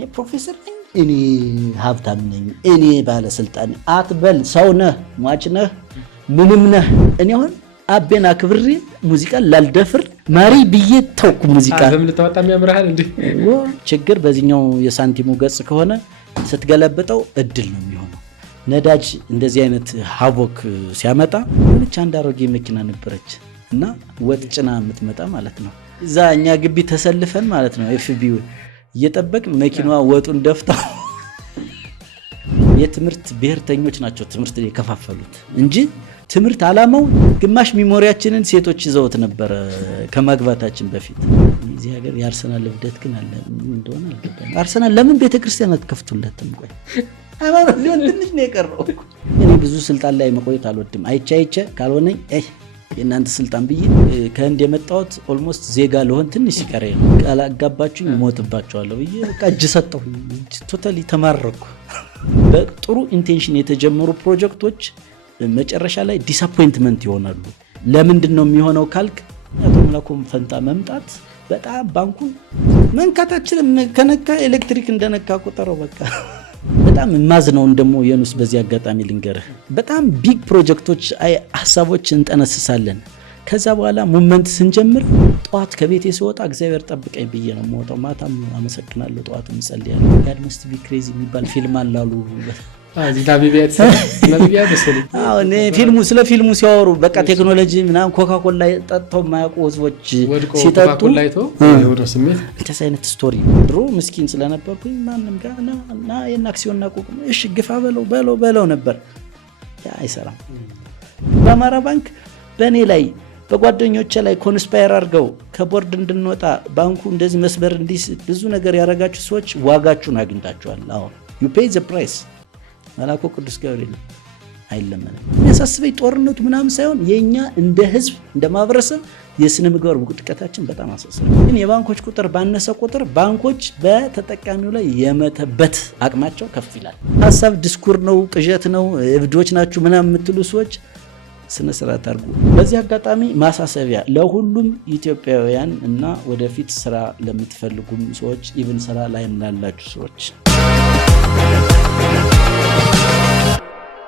እኔ ፕሮፌሰር ነኝ፣ እኔ ሀብታም ነኝ፣ እኔ ባለስልጣን አትበል። ሰው ነህ፣ ሟች ነህ፣ ምንም ነህ። እኔ አሁን አቤና ክብሬ ሙዚቃ ላልደፍር ማሪ ብዬ ተውኩ። ሙዚቃ ለምን ተወጣም ያምራል እንዴ? ችግር በዚህኛው የሳንቲሙ ገጽ ከሆነ ስትገለብጠው እድል ነው የሚሆነው። ነዳጅ እንደዚህ አይነት ሀቦክ ሲያመጣ ብቻ እንዳሮጌ መኪና ነበረች እና ወጥ ጭና የምትመጣ ማለት ነው። እዛ እኛ ግቢ ተሰልፈን ማለት ነው ኤፍቢው እየጠበቅን መኪናዋ ወጡን ደፍታው። የትምህርት ብሔርተኞች ናቸው ትምህርት የከፋፈሉት እንጂ ትምህርት ዓላማው ግማሽ ሚሞሪያችንን ሴቶች ይዘውት ነበር ከማግባታችን በፊት። እዚህ ሀገር የአርሰናል እብደት ግን አለ እንደሆነ አልገባኝም። አርሰናል ለምን ቤተክርስቲያን አትከፍቱለትም? ቆይ ሃይማኖት ሊሆን ትንሽ ነው የቀረው። እኔ ብዙ ስልጣን ላይ መቆየት አልወድም። አይቻይቸ ካልሆነኝ የእናንተ ስልጣን ብዬ ከህንድ የመጣሁት ኦልሞስት ዜጋ ለሆን ትንሽ ሲቀረኝ ነው። ካላጋባችሁኝ እሞትባቸዋለሁ ብዬ በቃ እጅ ሰጠሁ። ቶታሊ ተማረኩ። በጥሩ ኢንቴንሽን የተጀመሩ ፕሮጀክቶች መጨረሻ ላይ ዲስአፖይንትመንት ይሆናሉ። ለምንድን ነው የሚሆነው ካልክ አቶ መላኩም ፈንታ መምጣት በጣም ባንኩን መንካታችን ከነካ ኤሌክትሪክ እንደነካ ቁጠረው በቃ። በጣም ማዝነውን ደግሞ የኑስ በዚህ አጋጣሚ ልንገርህ፣ በጣም ቢግ ፕሮጀክቶች ሀሳቦች እንጠነስሳለን። ከዛ በኋላ ሙመንት ስንጀምር ጠዋት ከቤቴ ስወጣ እግዚአብሔር ጠብቀኝ ብዬ ነው የምወጣው። ማታም አመሰግናለሁ፣ ጠዋት እንጸልያለሁ። ጋድ መስት ቢ ክሬዚ የሚባል ፊልም አላሉ ፊልሙ ስለ ፊልሙ ሲያወሩ በቃ ቴክኖሎጂ ምናምን ኮካኮላ ጠጥተው የማያውቁ ህዝቦች ሲጠጡ እንደዚህ አይነት ስቶሪ። ድሮ ምስኪን ስለነበርኩኝ ማንም ጋር እና የና አክሲዮንና ቁቁም እሺ ግፋ በለው ነበር። ያ አይሰራም። በአማራ ባንክ በእኔ ላይ በጓደኞቼ ላይ ኮንስፓየር አድርገው ከቦርድ እንድንወጣ ባንኩ እንደዚህ መስበር እንዲህ ብዙ ነገር ያደረጋችሁ ሰዎች ዋጋችሁን አግኝታችኋል። አሁን you pay the price። መላኩ ቅዱስ ገብርኤል አይለመንም። የሚያሳስበኝ ጦርነቱ ምናምን ሳይሆን የኛ እንደ ህዝብ እንደ ማህበረሰብ የስነ ምግባር ውድቀታችን በጣም አሳስባል። ግን የባንኮች ቁጥር ባነሰ ቁጥር ባንኮች በተጠቃሚው ላይ የመተበት አቅማቸው ከፍ ይላል። ሀሳብ ዲስኩር ነው፣ ቅዠት ነው፣ እብዶች ናችሁ ምናምን የምትሉ ሰዎች ስነ ስርዓት አድርጉ። በዚህ አጋጣሚ ማሳሰቢያ ለሁሉም ኢትዮጵያውያን እና ወደፊት ስራ ለምትፈልጉም ሰዎች ኢቭን ስራ ላይ ላላችሁ ሰዎች